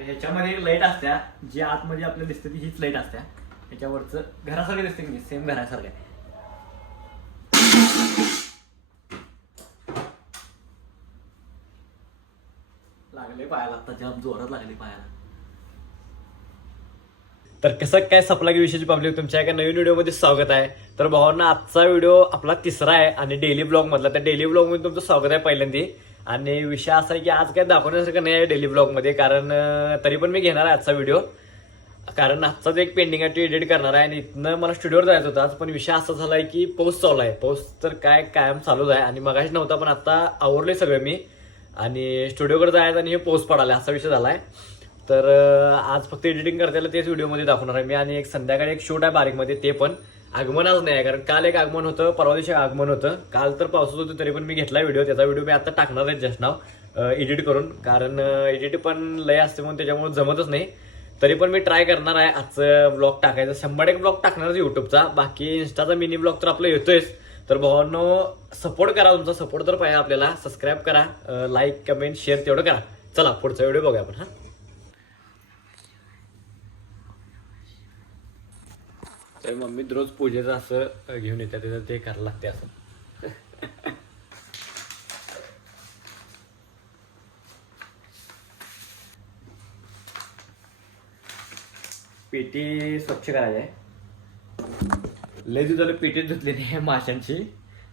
तर ह्याच्यामध्ये एक लाइट असत्या जी आतमध्ये आपल्याला दिसते ती हीच लाइट असत्या. ह्याच्यावरचं घरासारखं दिसते की सेम घरासारखं आहे. लागले पायाला आता जाम जोरात लागले पायाला. तर कसं काय सप्लाय की विषयाची पब्लिक तुमच्या एका नवीन व्हिडिओमध्ये स्वागत आहे. तर भावांना आजचा व्हिडिओ आपला तिसरा आहे आणि डेली ब्लॉग मधला. तर डेली ब्लॉगमध्ये तुमचं स्वागत आहे पहिल्यांदा. आणि विषय असा आहे की आज काय दाखवण्यासारखं नाही आहे डेली ब्लॉगमध्ये कारण तरी पण मी घेणार आहे आजचा व्हिडिओ कारण आजचाच एक पेंडिंग आहे तो एडिट करणार आहे आणि इथनं मला स्टुडिओवर जायचं होतं आज पण विषय असा झाला आहे की पाऊस चालू आहे. पाऊस तर काय कायम चालूच आहे आणि मगाशी नव्हता पण आता आवरले सगळं मी. आणि स्टुडिओकडे जायचं आणि हे पाऊस पडाला असा विषय झाला आहे तर आज फक्त एडिटिंग करताना तेच व्हिडिओमध्ये दाखवणार आहे मी. आणि एक संध्याकाळी एक शूट आहे बारीकमध्ये ते पण. आगमन आज नाही आहे कारण काल एक आगमन होतं परवा दिवशी आगमन होतं. काल तर पावसात होतं तरी पण मी घेतला व्हिडिओ त्याचा व्हिडिओ मी आता टाकणार आहे जस्ट नाव एडिट करून. कारण एडिट पण लय असते म्हणून त्याच्यामुळे जमतच नाही. तरी पण मी ट्राय करणार आहे आजचं ब्लॉग टाकायचं. शंभर एक ब्लॉग टाकणारच युट्यूबचा बाकी इंस्टाचा मिनी ब्लॉग तर आपला येतोयच. तर भावांनो सपोर्ट करा तुमचा. सपोर्ट तर पाहिजे आपल्याला. सबस्क्राईब करा. लाईक कमेंट शेअर तेवढं करा. चला पुढचा व्हिडिओ बघूया आपण हा? तर मम्मी रोज पूजेचं असं घेऊन येतात त्याचं ते करायला लागते असं. पेटी स्वच्छ करायची आहे लय दिवस झालं पेटीत धुतली नाही माशांची.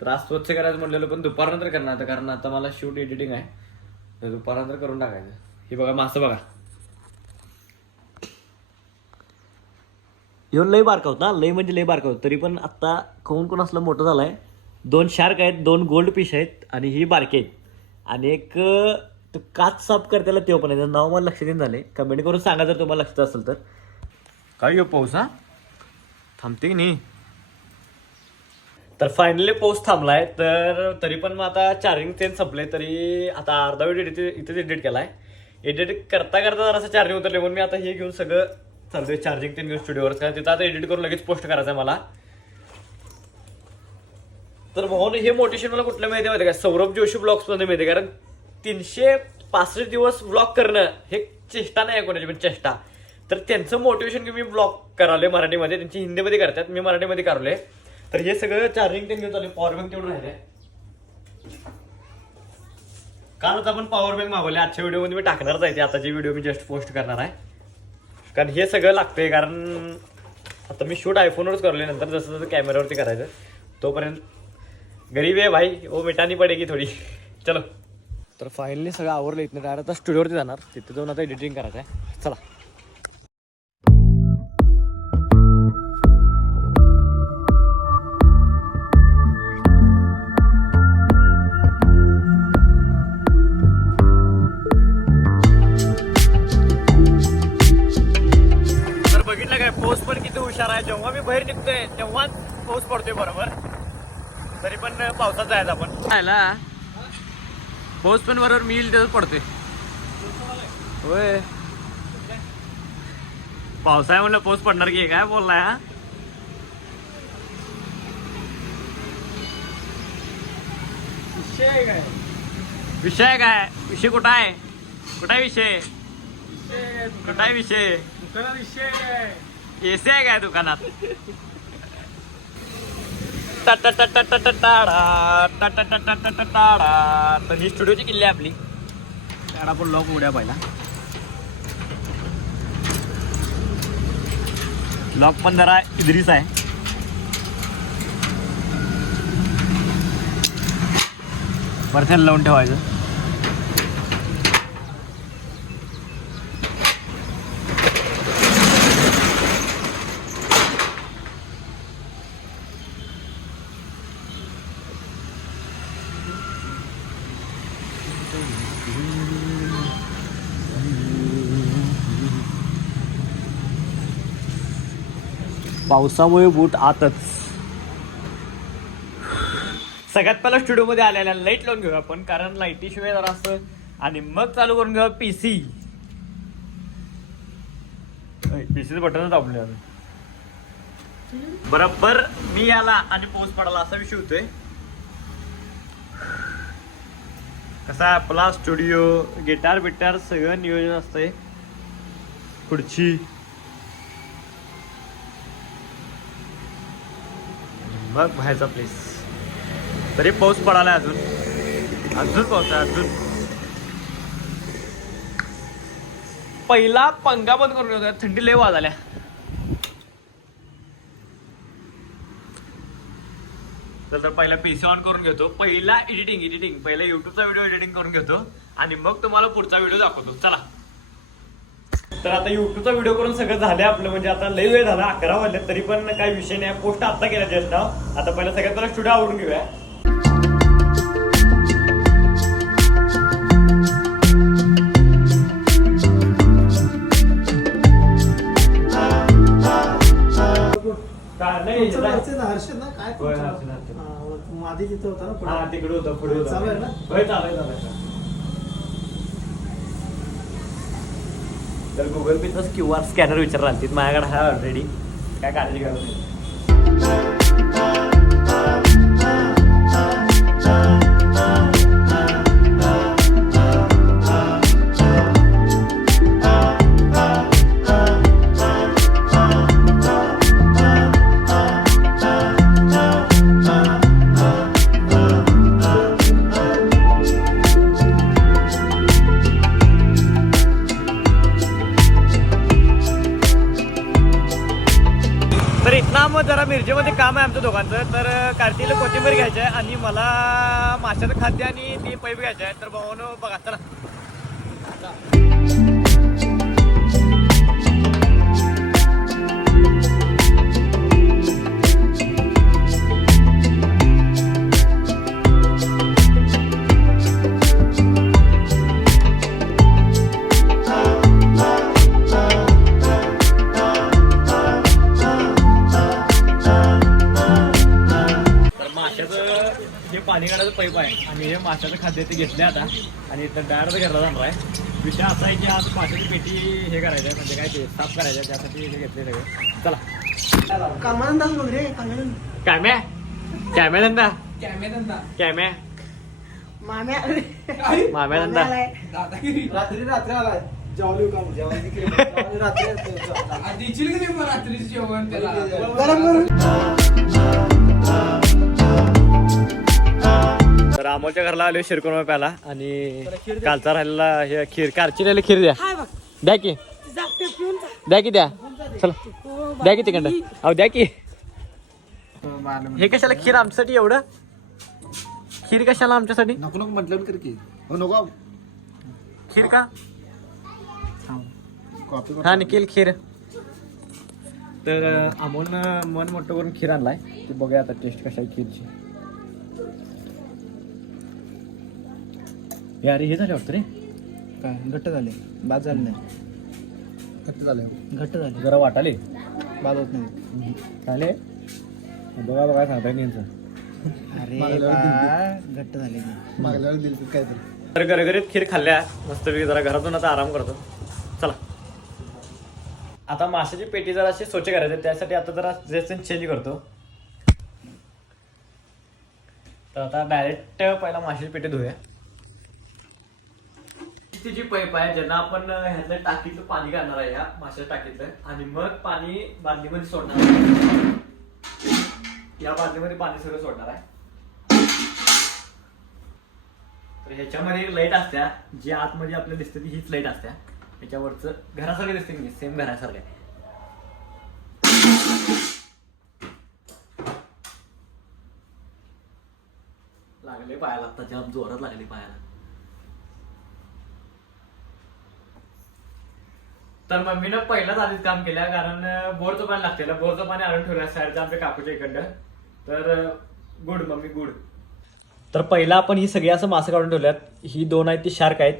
तर आज स्वच्छ करायचं म्हटलेलं पण दुपारनंतर करणार आता कारण आता मला शूट एडिटिंग आहे. तर दुपारनंतर करून टाकायचं. हे बघा मासं बघा. ह्यो लय बारका होता लय म्हणजे लय बारका होता तरी पण आता कोण कोण असलं मोठं झालंय दोन शार्क आहेत दोन गोल्ड फिश आहेत आणि ही बारके आहेत. आणि एक तो काच साफ करताना तेव्हा पण आहे त्याचं नाव मला लक्षात येईन झाले कमेंट करून सांगा जर तुम्हाला लक्षात असेल तर. काय येऊ पाऊस हा? थांबते की नाही? तर फायनली पाऊस थांबलाय तर तरी पण मग आता चार्जिंग तेन संपले तरी आता अर्धा इथे इथेच एडिट केलाय. एडिट करता करता जरासं चार्जिंग उतरले म्हणून मी आता हे घेऊन सगळं चालतोय चार्जिंग ते घेऊन स्टुडिओवर कारण तिथं आता एडिट करून लगेच पोस्ट करायचं आहे मला. तर भाऊन हे मोटिवेशन मला कुठलं माहिती माहिती का? सौरभ जोशी ब्लॉग्समध्ये माहिती कारण तीनशे पासष्ट दिवस ब्लॉग करणं हे चेष्टा नाही आहे कोणाची पण चेष्टा. तर त्यांचं मोटिवेशन मी ब्लॉग करावले मराठीमध्ये. त्यांची हिंदीमध्ये करतात. मी मराठीमध्ये करलोय तर हे सगळं चार्जिंग ते घेऊन चालू पॉवर बँक तेवढं राहिले कालच आपण पॉवर बँक मागवले आजच्या व्हिडिओमध्ये मी टाकणारच आहे ते. आताची व्हिडिओ मी जस्ट पोस्ट करणार आहे. कारण हे सगळं लागतंय कारण आता मी शूट आयफोनवरच करले नंतर जसं जसं कॅमेऱ्यावरती करायचं तोपर्यंत गरीब आहे भाई ओ मिठानी पडेगी थोडी. चलो. तर फायनली सगळं आवरलं इथनं. डायरेक्ट आता स्टुडिओवरती जाणार. तिथे जाऊन आता एडिटिंग करायचं आहे चला. आहे मी बाहेर निघतोय तेव्हाच पाऊस पडतोय बरोबर. तरी पण पावसात जायचं आपण. पाऊस पण बरोबर मी येईल त्याच पडतोय. होय. पावसाळ्या म्हणलं पाऊस पडणार की काय बोललाय हा? विषय काय? विषय कुठं आहे? कुठं आहे विषय? कुठं आहे विषय? एसी आहे काय दुकानात? तर ही स्टुडिओची किल्ली आहे आपली. त्याला आपण लॉक उड्या पहिला. लॉक पण जरा इद्रीस आहे. परत लावून ठेवायचं. पावसामुळे बूट आतच. सगळ्यात पहिला स्टुडिओमध्ये आलेल्या लाइट लावून घेऊ आपण कारण लाईटीशिवाय जरा असं आणि मग चालू करून घेऊया पीसी पीसीचं बटन दाबले बरोबर मी आला आणि पाऊस पडाला असा विषय होतोय. कसा आहे आपला स्टुडिओ गिटार बिटार सगळं नियोजन असतंय. खुर्ची. मग बाहेरचा प्लेस तरी पाऊस पडालाय अजून. अजून पाऊस आहे अजून. पहिला पंगा बंद करून घेतो थंडी लय वाजाल्या. तर पहिला पीसी ऑन करून घेतो. पहिला एडिटिंग एडिटिंग पहिला युट्यूबचा व्हिडिओ एडिटिंग करून घेतो. आणि मग तुम्हाला पुढचा व्हिडिओ दाखवतो. चला. तर आता युट्यूबचा व्हिडिओ करून सगळं झालं आपलं. म्हणजे आता लई वेळ झाला अकरा वाजले तरी पण काही विषय नाही. पोस्ट आता केला जस्ट आता पहिला सगळ्यात पहिला स्टुडिओ आवरून घेऊया. हर्षद ना काय आधी तिथं होता ना पुढे? तिकडे होतं पुढे चालू आहे ना? होय चालू आहे, चालू आहे. तर गुगल पेचाच क्यू आर स्कॅनर विचारला तिथं माझ्याकडे हा ऑलरेडी काय काळजी गरज नाही मग जरा मिरजेमध्ये काम आहे आमच्या दोघांचं. तर कार्तीला कोथिंबीर घ्यायचं आहे आणि मला माशाचं खाद्य आणि ती पैप घ्यायचं आहे. तर भावानो बघा चला. खाद्य ते घेतले आता. आणि इथं डायरेक्ट घरला जाणार आहे. विषय असा आहे की आज माशाची पेटी हे करायचं आहे म्हणजे काय ते साफ करायचं आहे त्यासाठी हे घेतले सगळे. चला. कामाला जाऊ बघ रे कामाला कॅम्या? कॅम्या धंदा कॅमेरा कॅम्या? माम्या. माम्या धंदा रात्री रात्री आलाय. जेवली का जेवण. रात्री रात्रीचं जेवण त्याला? अमोलच्या घरला आलो शिरकोण प्याला आणि कालचा राहिलेला हे खीर कारची राहिली खीर द्या. हाय बघ. द्या की. द्या की द्या. चला. हो, द्या की तिकडं. अहो द्या की. हे कशाला खीर आमच्यासाठी एवढं? खीर कशाला आमच्यासाठी? नको नको म्हटलं की हो नको. खीर का? हा निखिल खीर. तर अमोलनं मन मोठं करून खीर आणलाय. ती बघूया आता टेस्ट कशा आहे खीरची. हे अरे हे झाले वाटतं रे. काय घट्ट झाले. बाद झाले नाही. घट्ट झाले. घट्ट झाले. जरा वाटाले बाद होत नाही. झाले. बघा बघा सांगताय यांचं अरे बा घट्ट झाले मागल्या दिल काय तर तर गरगरीत खीर खाल्ल्या. मस्तपैकी जरा घरातून आता आराम करतो. चला. आता माशाची पेटी जरा अशी स्वच्छ करायची. त्यासाठी आता जरा ड्रेस चेंज करतो. तर आता डायरेक्ट पहिला माशाची पेटी धुया ती जी पाईप आहे ज्यांना आपण ह्यातल्या टाकीतलं पाणी घालणार आहे ह्या माशाच्या टाकीतलं. आणि मग पाणी बादलीमध्ये सोडणार आहे. या बादलीमध्ये पाणी सगळं सोडणार आहे. तर ह्याच्यामध्ये लाइट असत्या जी आतमध्ये आपल्याला दिसते ती हीच लाइट असत्या. ह्याच्यावरचं घरासारखं दिसते की सेम घरासारखं आहे. लागले पायाला आता जोरात लागले पायाला. तर मम्मीनं पहिलाच आधीच काम केलं कारण बोरचं पाणी लागते बोरचं पाणी आणून ठेवलं साईडचं आमच्या काकूच्या इकडं तर गुड मम्मी गुड. तर पहिला आपण ही सगळी असं मासे काढून ठेवल्यात. ही दोन आहेत ती शार्क आहेत.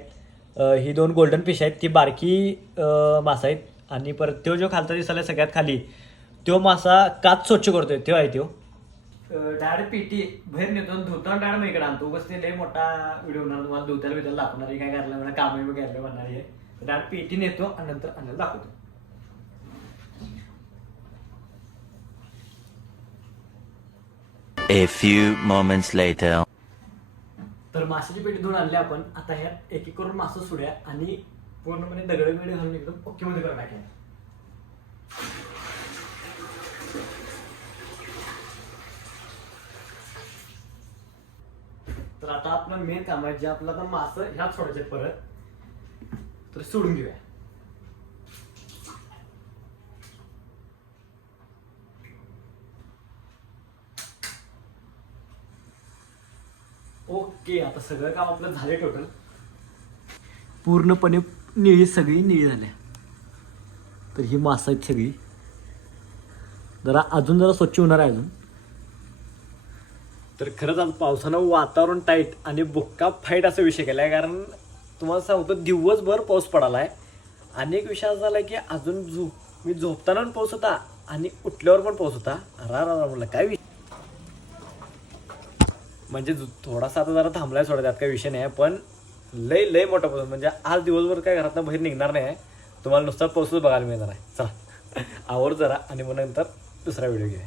ही दोन गोल्डन फिश आहेत ती बारकी मासा आहेत. आणि परत तो जो खालचा दिसायला सगळ्यात खाली तो मासा काच स्वच्छ करतोय तो आहे तो डायरेक्ट पेटी बाहेर नेतो धुताना डायरेक्ट मी इकडे आणतो. बस ते लय मोठा व्हिडिओ होणार तुम्हाला धुत्याला बित्याला लागणार आहे काय करायला म्हणा कामही वगैरे म्हणणार आहे. डायरेक्ट पेटी नेतो आणि नंतर अन्नाला दाखवतो. A few moments later. तर माशाची पेटी धुवून आणली आपण. आता ह्या एक एक करून मासं सोड्या आणि पूर्णपणे दगड बिगड घालून एकदम ओके मध्ये करून टाकेल तर आता आपलं मेन काम आहे जे आपलं आता मासं ह्यात सोडायचे परत. तर सोडून घेऊया. ओके आता सगळं काम आपलं झालं टोटल पूर्णपणे निळी सगळी निळी झाली तर ही मास आहेत सगळी. जरा अजून जरा स्वच्छ होणार आहे अजून. तर खरंच आज पावसानं वातावरण टाईट आणि बुक्का फाईट असा विषय केला आहे कारण तुम्हाला सांगतो दिवसभर पाऊस पडाला आहे अनेक विषय असा झाला की अजून झो मी झोपताना पण पाऊस होता आणि उठल्यावर पण पाऊस होता. रा रा म्हटलं काय विषय? म्हणजे थोडासा आता जरा थांबलाय सोडा त्यात काही विषय नाही आहे पण लय लय मोठा पाऊस म्हणजे आज दिवसभर काय घरातनं बाहेर निघणार नाही आहे. तुम्हाला नुसता पाऊसच बघायला मिळणार आहे. चला आवड जरा आणि मग नंतर दुसरा व्हिडिओ घे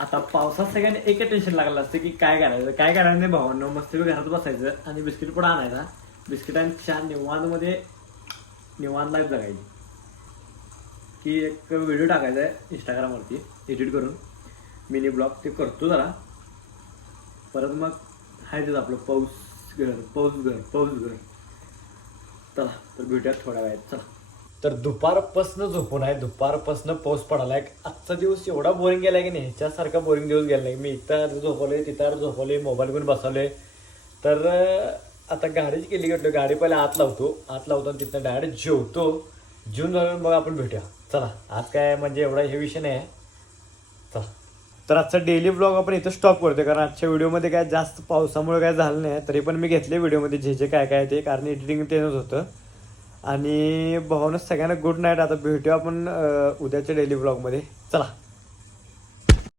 आता पावसात सगळ्यांनी एक टेन्शन लागलं असतं की काय करायचं? काय करायचं नाही भावांना? मस्त घरात बसायचं आणि बिस्किट पुढे आणायचा. बिस्किटांच्या निवांतमध्ये निवांत लाईफ जगायची. की एक व्हिडिओ टाकायचा आहे इंस्टाग्रामवरती एडिट करून. मिनी ब्लॉग ते करतो जरा. परत मग आहे तिथं आपलं पाऊस घर पाऊस घर पाऊस घर. चला तर भेटूयात थोड्या वेळात. चला. तर दुपारपासनं झोपून आहे. दुपारपासनं पाऊस पडालाय. आजचा दिवस एवढा बोरिंग गेला की नाही? ह्याच्यासारखा बोरिंग दिवस गेला नाही मी इथं झोपवले तिथं झोपवले मोबाईल घेऊन बसवले तर आता गाडीच केली घेतलो गाडी पहिले आत लावतो. आत लावतो आणि तिथं डायरेक्ट जेवतो. जेवून जाऊन मग आपण भेटूया. चला आज काय म्हणजे एवढा हे विषय नाही. आहे चला. तर आजचा डेली ब्लॉग आपण इथं स्टॉप करतोय कारण आजच्या व्हिडिओमध्ये काय जास्त पावसामुळे काय झालं नाही तरी पण मी घेतले व्हिडिओमध्ये जे जे काय काय ते कारण एडिटिंग तेच होतं. आणि भावनच सगळ्यांना गुड नाईट आता भेटूया आपण उद्याच्या डेली ब्लॉगमध्ये चला.